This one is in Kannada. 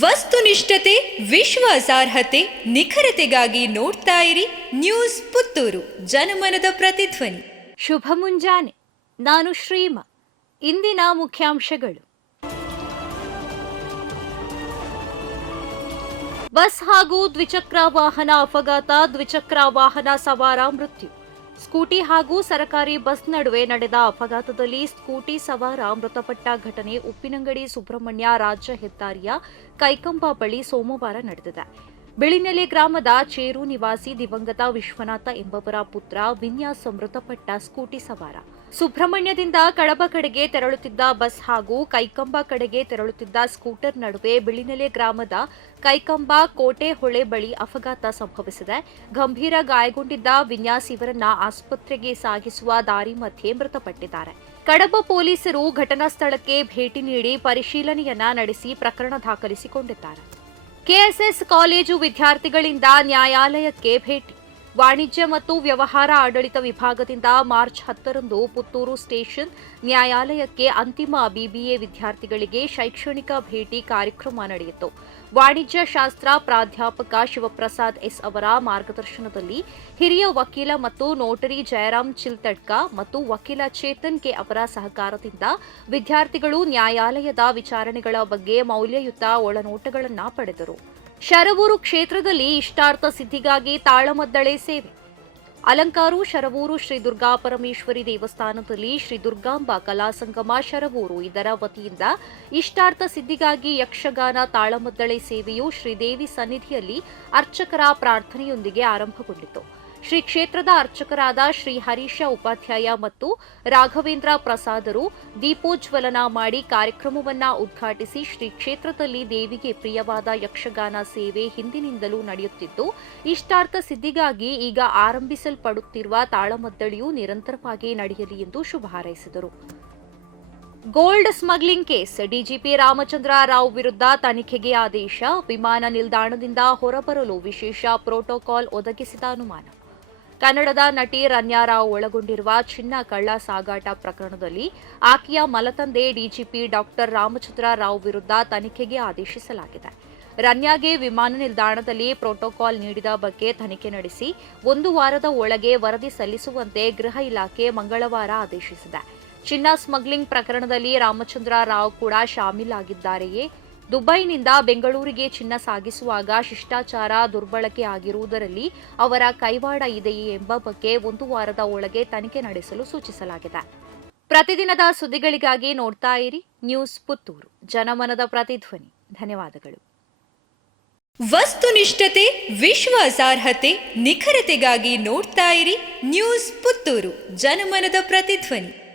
ವಸ್ತುನಿಷ್ಠತೆ, ವಿಶ್ವಾಸಾರ್ಹತೆ, ನಿಖರತೆಗಾಗಿ ನೋಡ್ತಾ ಇರಿ ನ್ಯೂಸ್ ಪುತ್ತೂರು, ಜನಮನದ ಪ್ರತಿಧ್ವನಿ. ಶುಭ ಮುಂಜಾನೆ. ನಾನು ಶ್ರೀಮ. ಇಂದಿನ ಮುಖ್ಯಾಂಶಗಳು. ಬಸ್ ಹಾಗೂ ದ್ವಿಚಕ್ರ ವಾಹನ ಅಪಘಾತ, ದ್ವಿಚಕ್ರ ವಾಹನ ಸವಾರ ಮೃತ್ಯು. ಸ್ಕೂಟಿ ಹಾಗೂ ಸರಕಾರಿ ಬಸ್ ನಡುವೆ ನಡೆದ ಅಪಘಾತದಲ್ಲಿ ಸ್ಕೂಟಿ ಸವಾರ ಮೃತಪಟ್ಟ ಘಟನೆ ಉಪ್ಪಿನಂಗಡಿ ಸುಬ್ರಹ್ಮಣ್ಯ ರಾಜ್ಯ ಹೆದ್ದಾರಿಯ ಕೈಕಂಬ ಬಳಿ ಸೋಮವಾರ ನಡೆದಿದೆ. ಬಿಳಿನೆಲೆ ಗ್ರಾಮದ ಚೇರು ನಿವಾಸಿ ದಿವಂಗತ ವಿಶ್ವನಾಥ ಎಂಬವರ ಪುತ್ರ ವಿನ್ಯಾಸ್ ಮೃತಪಟ್ಟ ಸ್ಕೂಟಿ ಸವಾರ. ಸುಬ್ರಹ್ಮಣ್ಯದಿಂದ ಕಡಬ ಕಡೆಗೆ ತೆರಳುತ್ತಿದ್ದ ಬಸ್ ಹಾಗೂ ಕೈಕಂಬ ಕಡೆಗೆ ತೆರಳುತ್ತಿದ್ದ ಸ್ಕೂಟರ್ ನಡುವೆ ಬಿಳಿನೆಲೆ ಗ್ರಾಮದ ಕೈಕಂಬ ಕೋಟೆ ಹೊಳೆ ಬಳಿ ಅಪಘಾತ ಸಂಭವಿಸಿದೆ. ಗಂಭೀರ ಗಾಯಗೊಂಡಿದ್ದ ವಿನ್ಯಾಸ್ ಇವರನ್ನ ಆಸ್ಪತ್ರೆಗೆ ಸಾಗಿಸುವ ದಾರಿ ಮಧ್ಯೆ ಮೃತಪಟ್ಟಿದ್ದಾರೆ. ಕಡಬ ಪೊಲೀಸರು ಘಟನಾ ಸ್ಥಳಕ್ಕೆ ಭೇಟಿ ನೀಡಿ ಪರಿಶೀಲನೆಯನ್ನ ನಡೆಸಿ ಪ್ರಕರಣ ದಾಖಲಿಸಿಕೊಂಡಿದ್ದಾರೆ. ಕೆಎಸ್ಎಸ್ ಕಾಲೇಜು ವಿದ್ಯಾರ್ಥಿಗಳಿಂದ ನ್ಯಾಯಾಲಯಕ್ಕೆ ಭೇಟಿ ವಾಣಿಜ್ಯ ಮತ್ತು ವ್ಯವಹಾರ ಆಡಳಿತ ವಿಭಾಗದಿಂದ ಮಾರ್ಚ್ ಹತ್ತರಂದು ಪುತ್ತೂರು ಸ್ಟೇಷನ್ ನ್ಯಾಯಾಲಯಕ್ಕೆ ಅಂತಿಮ ಬಿಬಿಎ ವಿದ್ಯಾರ್ಥಿಗಳಿಗೆ ಶೈಕ್ಷಣಿಕ ಭೇಟಿ ಕಾರ್ಯಕ್ರಮ ನಡೆಯಿತು. ವಾಣಿಜ್ಯ ಶಾಸ್ತ್ರ ಪ್ರಾಧ್ಯಾಪಕ ಶಿವಪ್ರಸಾದ್ ಎಸ್ ಅವರ ಮಾರ್ಗದರ್ಶನದಲ್ಲಿ ಹಿರಿಯ ವಕೀಲ ಮತ್ತು ನೋಟರಿ ಜಯರಾಮ್ ಚಿಲ್ತಡ್ಕ ಮತ್ತು ವಕೀಲ ಚೇತನ್ ಕೆ ಅವರ ಸಹಕಾರದಿಂದ ವಿದ್ಯಾರ್ಥಿಗಳು ನ್ಯಾಯಾಲಯದ ವಿಚಾರಣೆಗಳ ಬಗ್ಗೆ ಮೌಲ್ಯಯುತ ಒಳನೋಟಗಳನ್ನು ಪಡೆದರು. ಶರವೂರು ಕ್ಷೇತ್ರದಲ್ಲಿ ಇಷ್ಟಾರ್ಥ ಸಿದ್ಧಿಗಾಗಿ ತಾಳಮದ್ದಳೆ ಸೇವೆ. ಅಲಂಕಾರು ಶರವೂರು ಶ್ರೀ ದುರ್ಗಾ ಪರಮೇಶ್ವರಿ ದೇವಸ್ಥಾನದಲ್ಲಿ ಶ್ರೀ ದುರ್ಗಾಂಬಾ ಕಲಾ ಸಂಗಮ ಶರವೂರು. ಇದರ ವತಿಯಿಂದ ಇಷ್ಟಾರ್ಥ ಸಿದ್ಧಿಗಾಗಿ ಯಕ್ಷಗಾನ ತಾಳಮದ್ದಳೆ ಸೇವೆಯು ಶ್ರೀದೇವಿ ಸನ್ನಿಧಿಯಲ್ಲಿ ಅರ್ಚಕರ ಪ್ರಾರ್ಥನೆಯೊಂದಿಗೆ ಆರಂಭಗೊಂಡಿತು. ಶ್ರೀ ಕ್ಷೇತ್ರದ ಅರ್ಚಕರಾದ ಶ್ರೀ ಹರೀಶ ಉಪಾಧ್ಯಾಯ ಮತ್ತು ರಾಘವೇಂದ್ರ ಪ್ರಸಾದರು ದೀಪೋಜ್ವಲನ ಮಾಡಿ ಕಾರ್ಯಕ್ರಮವನ್ನ ಉದ್ಘಾಟಿಸಿ ಶ್ರೀ ಕ್ಷೇತ್ರದಲ್ಲಿ ದೇವಿಗೆ ಪ್ರಿಯವಾದ ಯಕ್ಷಗಾನ ಸೇವೆ ಹಿಂದಿನಿಂದಲೂ ನಡೆಯುತ್ತಿದ್ದು, ಇಷ್ಟಾರ್ಥ ಸಿದ್ಧಿಗಾಗಿ ಈಗ ಆರಂಭಿಸಲ್ಪಡುತ್ತಿರುವ ತಾಳಮದ್ದಳಿಯು ನಿರಂತರವಾಗಿ ನಡೆಯಲಿ ಎಂದು ಶುಭ ಹಾರೈಸಿದರು. Gold smuggling case, DGP Ramachandra Rao ವಿರುದ್ಧ ತನಿಖೆಗೆ ಆದೇಶ, ವಿಮಾನ ನಿಲ್ದಾಣದಿಂದ ಹೊರಬರಲು ವಿಶೇಷ ಪ್ರೋಟೋಕಾಲ್ ಒದಗಿಸಿದ ಅನುಮಾನ. ಕನ್ನಡದ ನಟಿ ರನ್ಯಾ ರಾವ್ ಒಳಗೊಂಡಿರುವ ಚಿನ್ನ ಕಳ್ಳ ಸಾಗಾಟ ಪ್ರಕರಣದಲ್ಲಿ ಆಕೆಯ ಮಲತಂದೆ ಡಿಜಿಪಿ ಡಾಕ್ಟರ್ ರಾಮಚಂದ್ರ ರಾವ್ ವಿರುದ್ಧ ತನಿಖೆಗೆ ಆದೇಶಿಸಲಾಗಿದೆ. ರನ್ಯಾಗೆ ವಿಮಾನ ನಿಲ್ದಾಣದಲ್ಲಿ ಪ್ರೋಟೋಕಾಲ್ ನೀಡಿದ ಬಗ್ಗೆ ತನಿಖೆ ನಡೆಸಿ ಒಂದು ವಾರದ ಒಳಗೆ ವರದಿ ಸಲ್ಲಿಸುವಂತೆ ಗೃಹ ಇಲಾಖೆ ಮಂಗಳವಾರ ಆದೇಶಿಸಿದೆ. ಚಿನ್ನ ಸ್ಮಗ್ಲಿಂಗ್ ಪ್ರಕರಣದಲ್ಲಿ ರಾಮಚಂದ್ರ ರಾವ್ ಕೂಡ ಶಾಮೀಲಾಗಿದ್ದಾರೆಯೇ? ದುಬೈನಿಂದ ಬೆಂಗಳೂರಿಗೆ ಚಿನ್ನ ಸಾಗಿಸುವಾಗ ಶಿಷ್ಟಾಚಾರ ದುರ್ಬಳಕೆ ಆಗಿರುವುದರಲ್ಲಿ ಅವರ ಕೈವಾಡ ಇದೆಯೇ ಎಂಬ ಬಗ್ಗೆ ಒಂದು ವಾರದ ಒಳಗೆ ತನಿಖೆ ನಡೆಸಲು ಸೂಚಿಸಲಾಗಿದೆ. ಪ್ರತಿದಿನದ ಸುದ್ದಿಗಳಿಗಾಗಿ ನೋಡ್ತಾ ಇರಿ ನ್ಯೂಸ್ ಪುತ್ತೂರು. ಜನಮನದ ಪ್ರತಿಧ್ವನಿ. ಧನ್ಯವಾದಗಳು. ವಸ್ತುನಿಷ್ಠತೆ ವಿಶ್ವಾಸಾರ್ಹತೆ, ನಿಖರತೆಗಾಗಿ ನೋಡ್ತಾ ಇರಿ ನ್ಯೂಸ್ ಪುತ್ತೂರು. ಜನಮನದ ಪ್ರತಿಧ್ವನಿ.